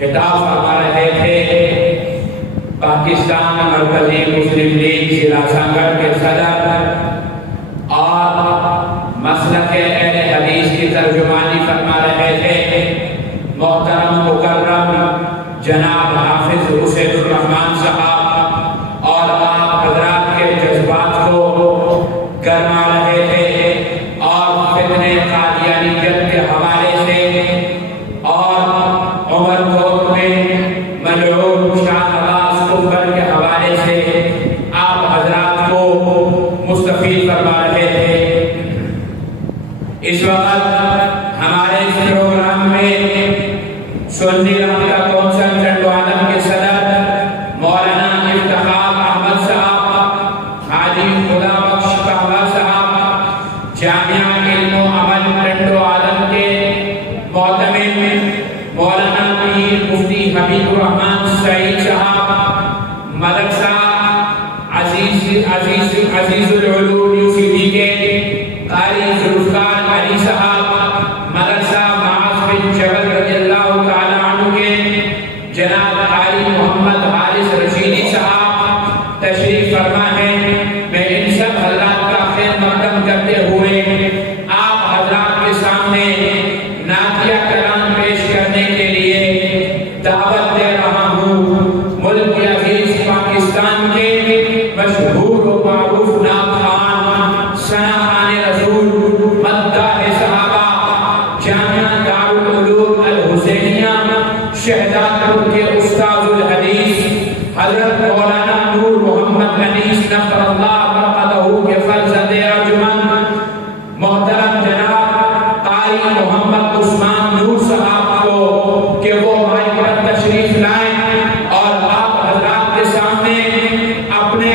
खिताब फरमा रहे थे। पाकिस्तान मरकजी मुस्लिम लीग जिला संगठन के सदर और मसलक अहले हदीस की तर्जुमानी फरमा रहे थे मोहतरम मुकर्रम जनाब हाफिज हुसैनुर रहमान साहब, और आप हजरात के जज्बात को गरमा रहे थे और फितने कादियानियत के हवाले से और उमरकोट में मलऊन शाहनवाज कुफर के हवाले से आप हजरात को मुस्तफीद फरमा रहे थे। इस वक्त हमारे इस प्रोग्राम में सुन्नी रहमत कौंसल चंडवादन के सदर मौलाना इफ्तिखार अहमद साहब, हाजी खुदाबख्श कहवा साहब, जामिया इल्म व अमल चंडवादन के मोहतमिम मौलाना पीर मुफ्ती हबीबुर रहमान सईद साहब, मदरसा अजीजुल उलूम यूसीडी के कारी जुल्फकार अली साहब, मदरसा मास बिन जबल रज़ियल्लाहु तआला अन्हु के जनाब कारी मोहम्मद हारिस रशीदी साहब तशरीफ फरमा है। मैं इन सब हजरात का खैर मकदम करते हुए आप हजरात के सामने नातिया कलाम पेश करने के लिए दावत दे रहा हूँ। मुल्क के अजीज पाकिस्तान के मशहूर व मारूफ नामखान सना-ए रसूल मद्दाह सहाबा जामिया दारुल उलूम अल हुसैनिया शहजादपुर के उस्ताजुल हदीस हजरत मौलाना नूर मोहम्मद अनीस नफ़रल्लाह बरकतहू के फर्जंदे अर्जुमंद मोहतरम जनाब कारी मोहम्मद उस्मान नूर साहब को कि वो माइक पर तशरीफ लाएं और आप हजरात के सामने अपने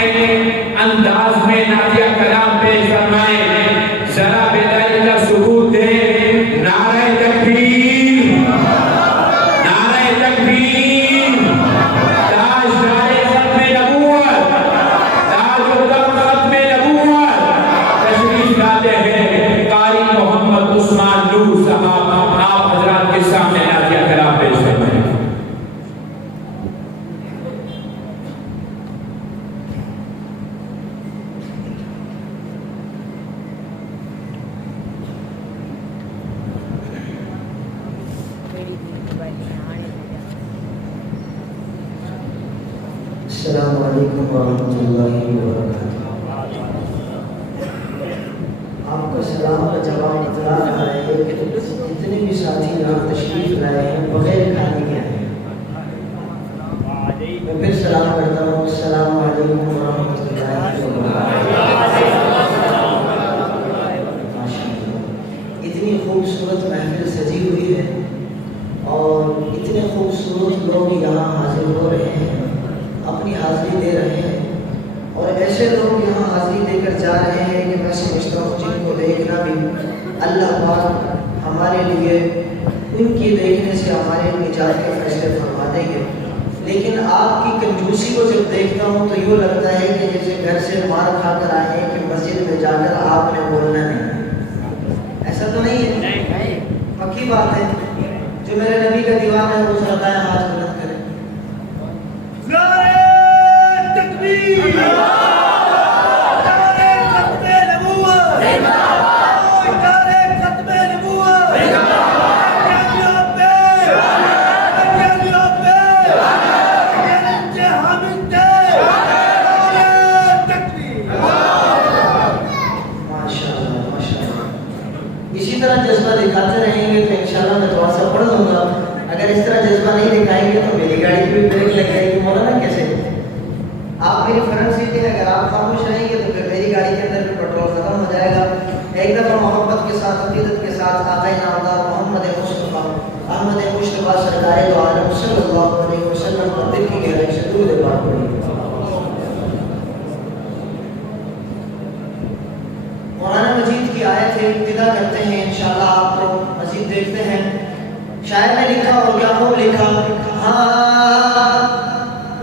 अंदाज में नातिया कलाम पेश फरमाएं। जरा बेदारी का सबूत दें। नारे तकबीर, नारे तकबीर, ताजदारे खत्मे नबूवत, ताजुद्दौर खत्मे नबूवत तशरीफ लाते हैं कारी मोहम्मद उस्मान नूर साहब। आप हजरात के सामने नातिया कलाम पेश फरमाएं। अस्सलामु अलैकुम वरहमतुल्लाहि वबरकातुहू। आपका सलाम का जवाब इतना रहा है कि जितने भी साथी यहाँ तशरीफ लाए हैं बगैर खाने के आए हैं। मैं फिर सलाम करता हूँ। अस्सलामु अलैकुम वरहमतुल्लाहि वबरकातुहू। माशाअल्लाह, इतनी खूबसूरत महफिल सजी हुई है और इतने खूबसूरत लोग यहाँ हाजिर हो रहे हैं, अपनी हाजिरी दे रहे हैं, और ऐसे लोग यहाँ हाजिरी देकर जा रहे हैं कि मैं समझता हूँ जिनको देखना भी अल्लाह पाक हमारे लिए उनकी देखने से हमारे निजात के फैसले फरमा देंगे। लेकिन आपकी कंजूसी को जब देखता हूँ तो यूँ लगता है कि जैसे घर से मार खाकर आए हैं कि मस्जिद में जाकर आपने बोलना नहीं। ऐसा तो नहीं है, पक्की बात है। जो मेरे नबी का दीवाना है वो सरकाए हाथ बुलंद करें। इसी तरह जज्बा दिखाते रहेंगे तो इंशाल्लाह मैं थोड़ा सा पढ़ लूँगा। अगर इस तरह जज्बा नहीं दिखाएंगे तो मेरी गाड़ी की भी ब्रेक लग जाएगी। मौलाना कैसे आप मेरी फ्रंट सीट है, अगर आप खामोश रहेंगे तो फिर मेरी गाड़ी के अंदर भी पेट्रोल खत्म हो जाएगा। एक दफ़ा मोहब्बत के साथ अकीदत के साथ आक़ाए नामदार मोहम्मद मुस्तफ़ा अहमद मुस्तफ़ा सरकार दो आलम सल्लल्लाहु अलैहि वसल्लम पर दिल की गहराई से दुरूद पाक पढ़िए। कुरान मजीद की आयत है, इब्तिदा करते हैं इंशाअल्लाह। आपको मजीद देखते हैं। शायर ने लिखा और क्या खूब लिखा। हाँ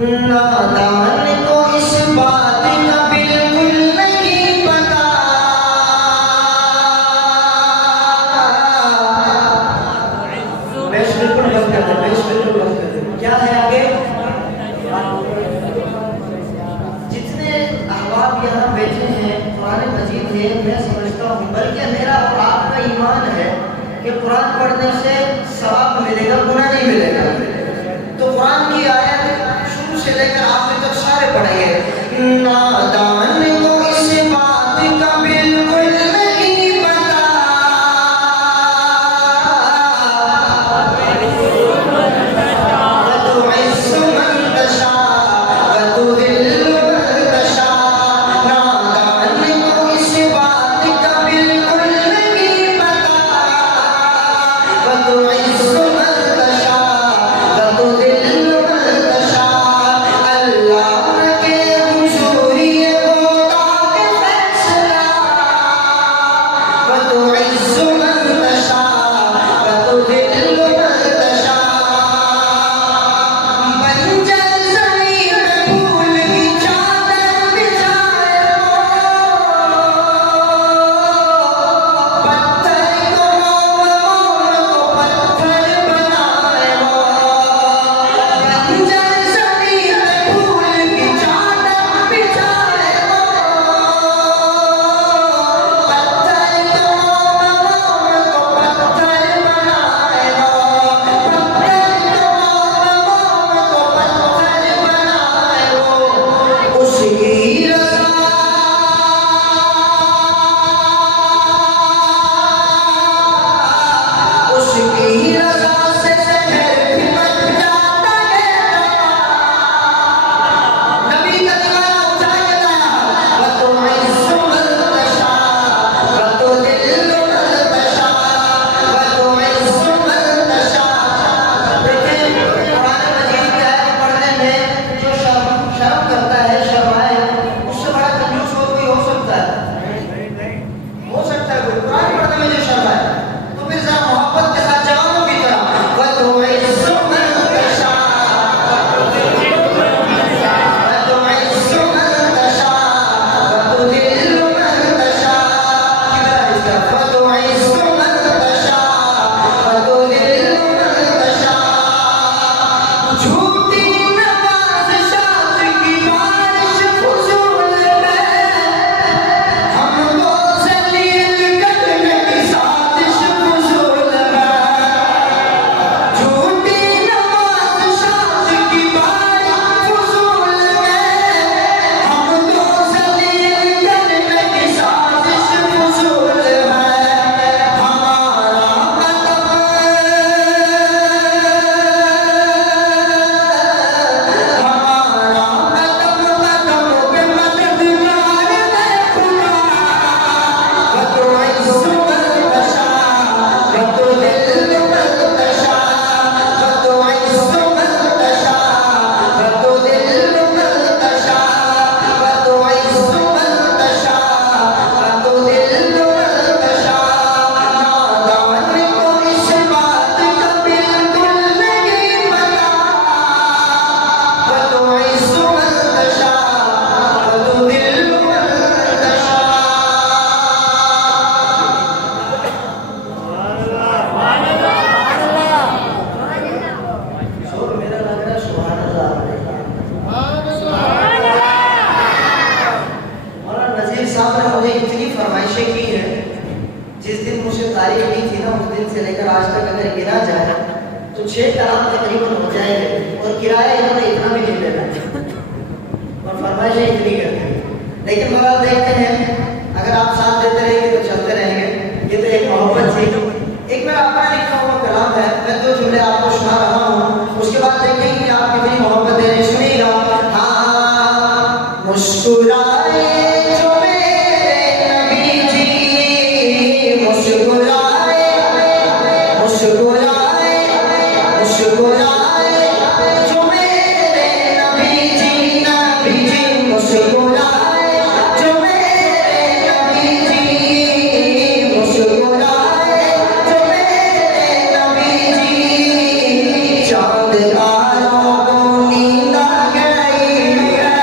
नादान को इस बात का बिल्कुल नहीं पता, बेश बिल्कुल बंद कर दे, बेश बिल्कुल बंद कर दे। मिलेगा। तो कुरान की आयत शुरू से लेकर आखिर तक सारे पढ़ेंगे। नादान को इस बात का बिल्कुल नहीं पता, वतुइस्सु मन तशा वतुदिल्लु मन तशा। नादान को इस बात का बिल्कुल नहीं पता, वतुइस्सु मन तशा वतुदिल्लु मन तशा। अल्लाह के हुजूर ये होता है फैसला, वतुइस्सु मन तशा वतुदिल्लु मन तशा। बंजर ज़मीन पे फूल की चादर बिछाए वो, पत्थर को मोम को पत्थर बनाए वो। बंजर ज़मीन पे फूल की चादर बिछाए वो, पत्थर को मोम को पत्थर बनाए वो, पत्थर को मोम को पत्थर बनाए वो। उसकी रज़ा से शहर भी बन जाता है। नबी का दीवाना उठा के लाया, वतुइस्सु मन तशा वतुदिल्लु मन तशा वतुइस्सु मन तशा। देखिए कुरान मजीद की आयत पढ़ने में जो शर्म करता है, शर्माए, उससे बड़ा कंजूस और कोई हो सकता है? हो सकता है कोई? कुरान पढ़ने में जो शर्माए, तो फिर जरा मोहब्बत के साथ जवानों की तरह वतुइस्सु मन तशा वतुइस्सु मन तशा वतुदिल्लु मन तशा। किधर है इसका? वतुइस्सु मन तशा वतुदिल्लु मन तशा। झूठी नवाज़िशात की बारिश फुज़ूल में, हमको ज़लील करने की साज़िश फुज़ूल में। झूठी नवाज़िशात की बारिश फुज़ूल में, हमको ज़लील करने की साज़िश फुज़ूल में। हमारा कदम कदम पे मददगार है खुदा। वतुइस्सु मन तशा वतुदिल्लु मन तशा वतुइस्सु मन तशा वतुदिल्लु मन तशा वतुइस्सु मन तशा वतुदिल्लु मन तशा। नादान को इस बात का बिल्कुल नहीं पता, वतुइस्सु मन तशा वतुदिल्लु मन तशा। शोर मेरा लग रहा है सुभान अल्लाह। मौलाना नज़ीर साहब ने मुझे इतनी फरमाइशें की हैं, जिस दिन मुझे तारीख दी थी ना, उस दिन से लेकर आज तक अगर गिना जाए तो 6 कलाम तकरीबन हो जाएंगे, और किराया इन्होंने इतना भी नहीं देना और फरमाइशें इतनी करते हैं। लेकिन बहरहाल देखते हैं, अगर आप साथ देते रहेंगे तो चलते रहेंगे। ये तो एक मोहब्बत थी। एक मेरा अपना लिखा हुआ कलाम है, मैं 2 जुमले आपको सुना रहा हूँ, उसके बाद देखेंगे कि आप कितनी मोहब्बत दे रहे हैं। सुनिएगा। हाँ, मुस्कुराए जो मेरे नबी जी, मुस्कुराए मुस्कुराए मुस्कुराए जो मेरे नबी जी, मुस्कुराए जो मेरे नबी जी, मुस्कुराए जो मेरे नबी जी। चाँद तारों को नींद आ गई है,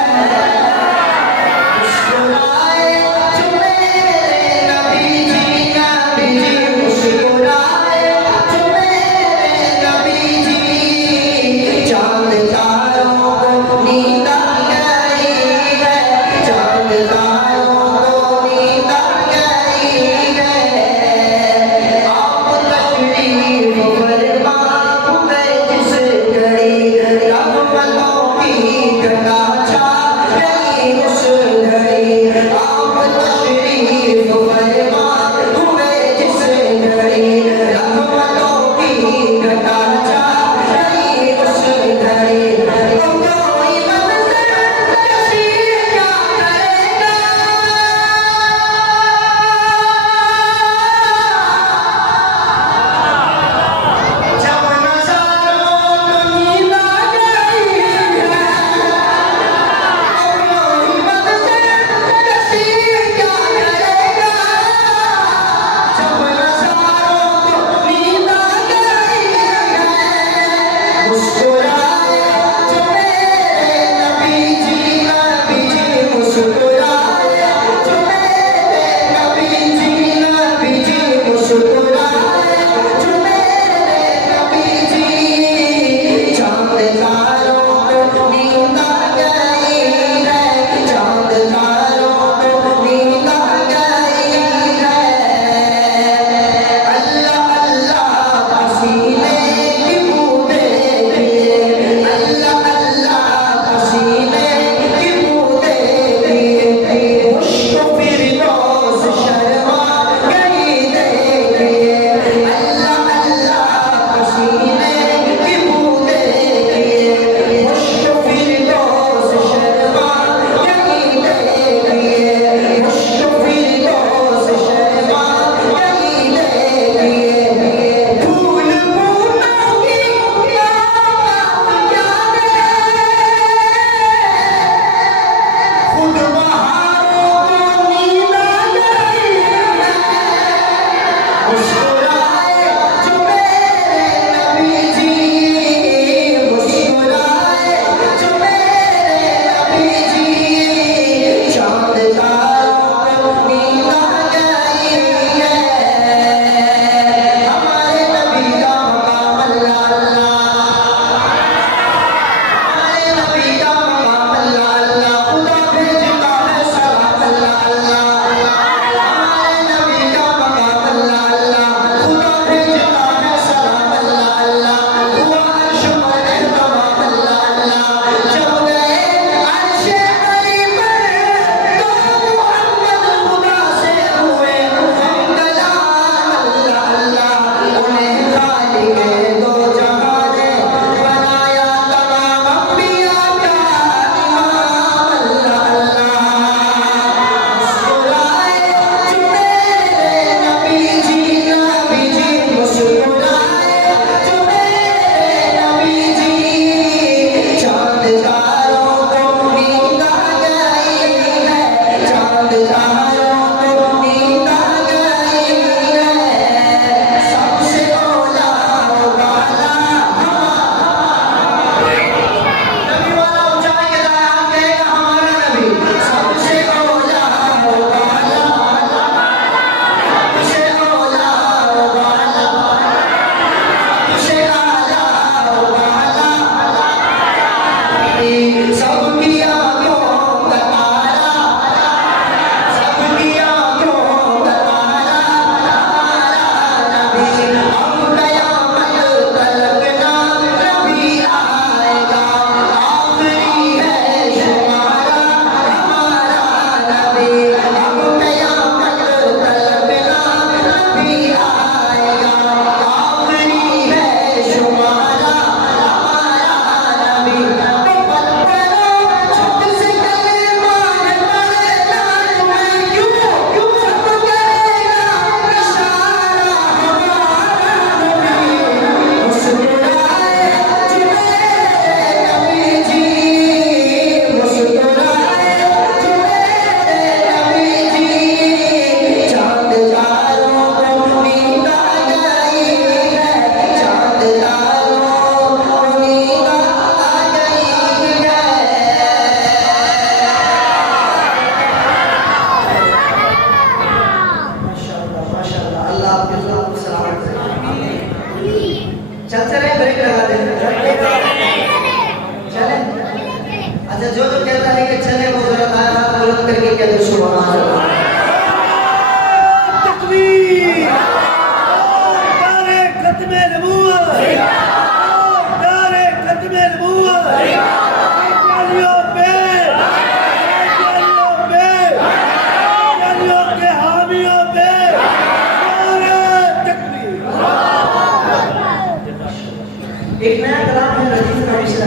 एक नया कलाम है रदीफ का मिश्रा।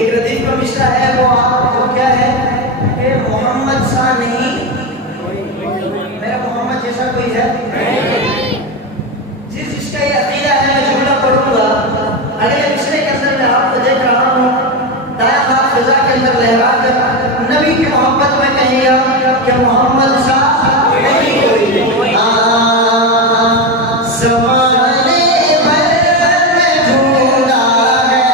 एक रदीफ का मिश्रा है, वो आपको क्या है कि मोहम्मद सा नहीं, मेरा मोहम्मद जैसा कोई है जिसका ये अकीदा है। मैं जुमला पढ़ूंगा, अगले मिश्रे के अंदर मैं आपको देख रहा हूँ दाया हाथ फिजा के अंदर लहरा कर नबी की मोहब्बत में कहेगा कि मोहम्मद सा नहीं कोई। ज़माने भर में ढूंढा है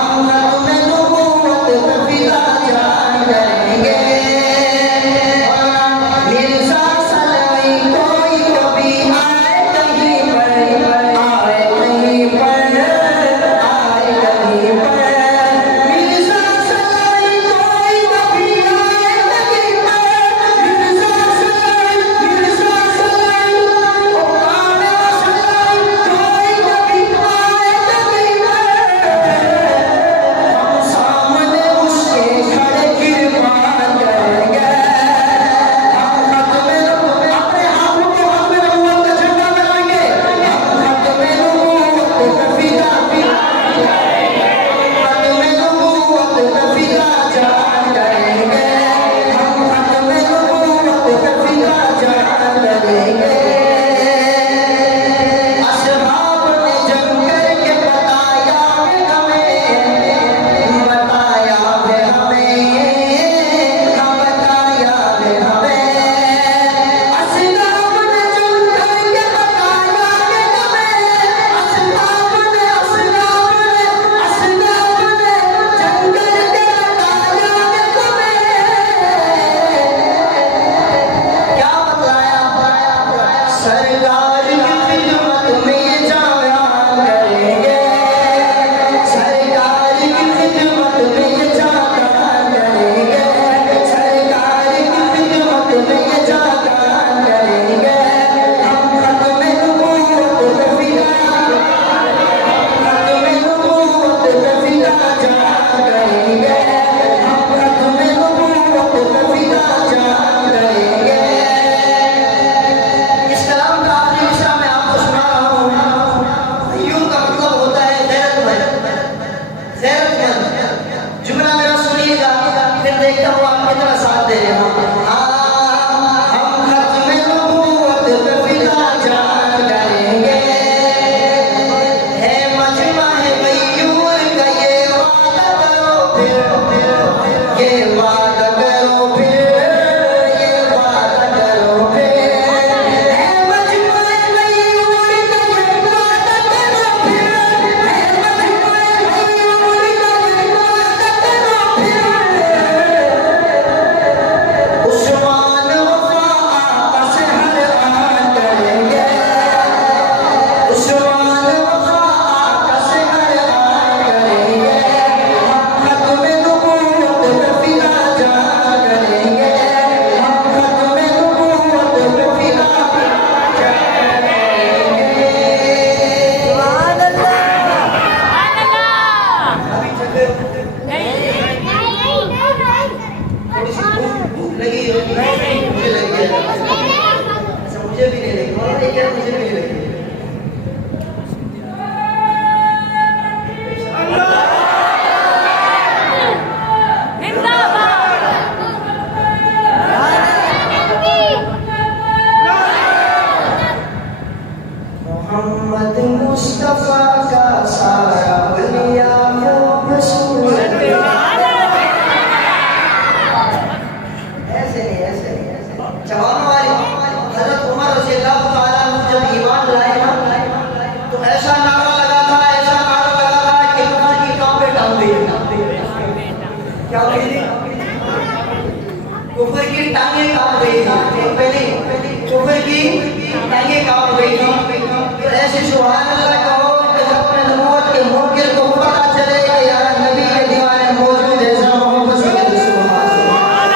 हम खत्म नबूवत पे फिदा जान दे हम खत्म नबूवत पे फिदा जान करेंगे है मजमा है गयूर का ये वादा करो फिर ये वादा करो फिर ये वादा करो फिर है मजमा है गयूर का ये वादा करो फिर है मजमा है गयूर का ये वादा करो फिर उस्मान वफा आपस हर आन करेंगे उस्मान वफा आपस हर आन करेंगे हम खत्म नबूवत पे फिदा जान करेंगे हम खत्म नबूवत पे फिदा जान करेंगे। सुभान अल्लाह। अभी चले थोड़ी सी भूख लगी मुझे लगी है। अच्छा मुझे भी नहीं लगी और ये क्या मुझे भी नहीं लगी मोहम्मद मुस्तफा का सारा बलिया मशहूर ऐसे नहीं जवानों वाली हजरत उमर रज़ियल्लाहु ताला अन्हु जब ईमान लाए ना तो ऐसा नारा लगा था कि कुफर की टांगें टांग गई क्या हुई थी कुफर की टांगें कांप गई थी पहले कुफर की टांगें कांप गई थी तो ऐसे सुभान अल्लाह कहो कि जब अपने नबूवत के मुनकिर को पता चले कि यार नबी के दीवाने मौजूद है जरा मोहब्बत से कहिए सुभान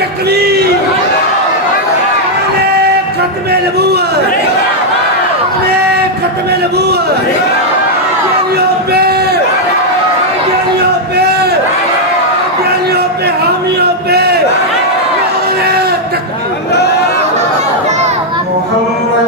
तकबीर खत्म नबूवत खत्म नबूवत हामियों पे मोहम्मद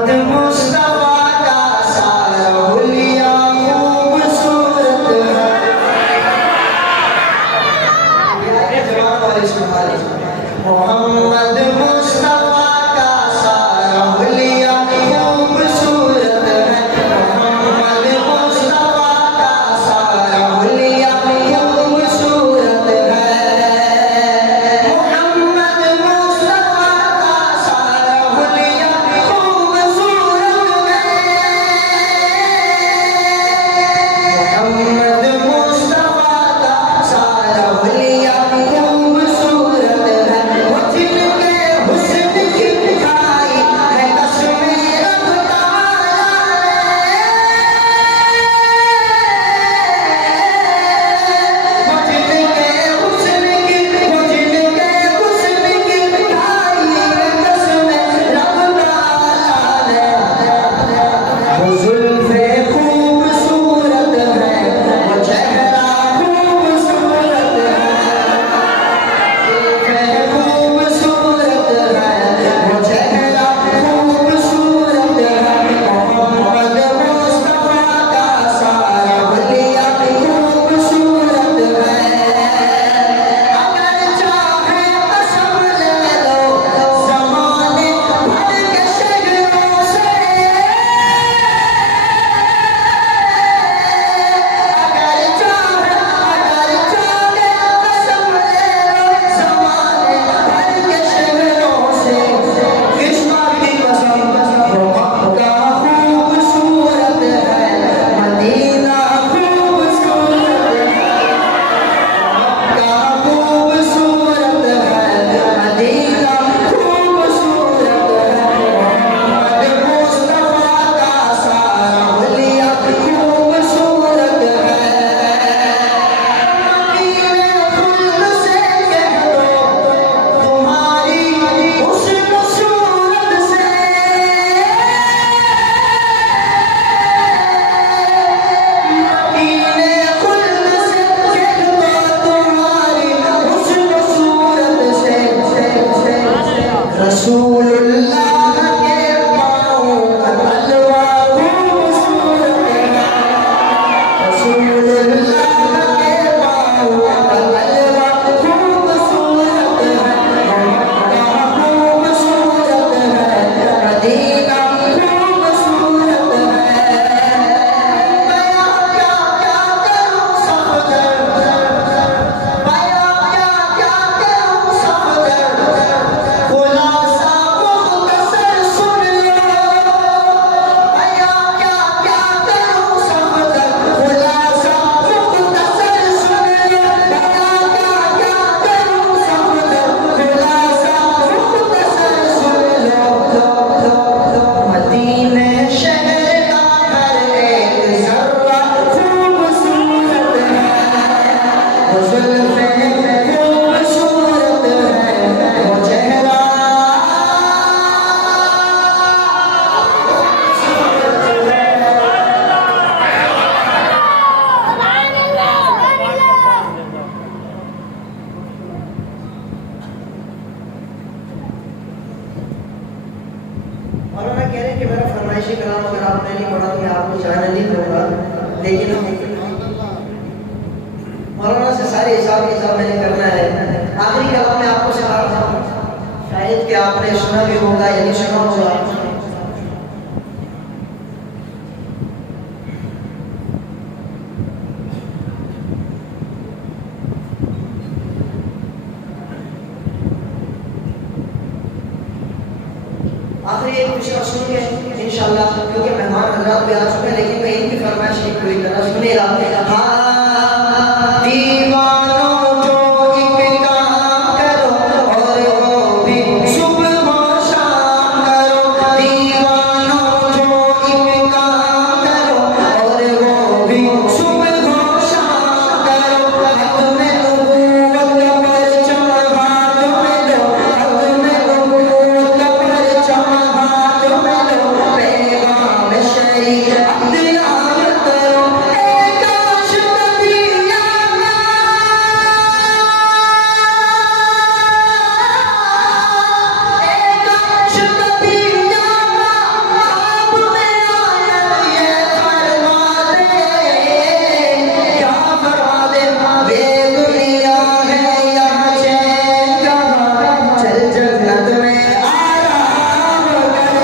मौलाना कह रहे हैं कि मेरा फरमाइशी कलाम अगर आपने नहीं पढ़ा तो मैं आपको जाने नहीं दूंगा, लेकिन मौलाना से सारे हिसाब मैंने करना है। आखिरी कलाम मैं आपको सुना रहा हूँ, शायद कि आपने सुना भी होगा या नहीं सुना होगा। आखिरी एक दूसरा सुनिए इंशाल्लाह, क्योंकि मेहमान हजरात भी आ चुके हैं, लेकिन मैं इनकी फरमाइश नहीं पूरी करना। सुनिएगा। हाँ दीवानों जो एक काम करो और वो भी सुबह शाम करो, दीवानों जो एक काम करो और वो भी सुबह शाम करो, हद में नबूवत पर चमका तुम्हें दो, हद में नबूवत पर चमका तुम्हें दो, पैगाम शरीयत दिलावर करो, एक आशिक दिया एक आशिक दिया आप में आया ये फरमा दे, क्या फरमा दे, वेग लिया है यहाँ चैन कहाँ, चल जन्नत में आराम करे।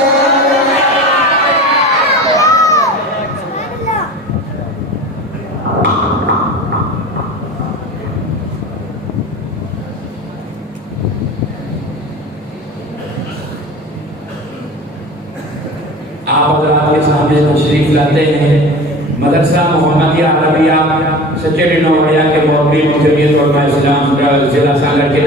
आप अगर आपके सामने तशरीफ लाते हैं मदरसा मोहम्मदिया अरबिया सच्चे नौरिया के मौलवी मुफ्ती और इस्लाम जिला सागर के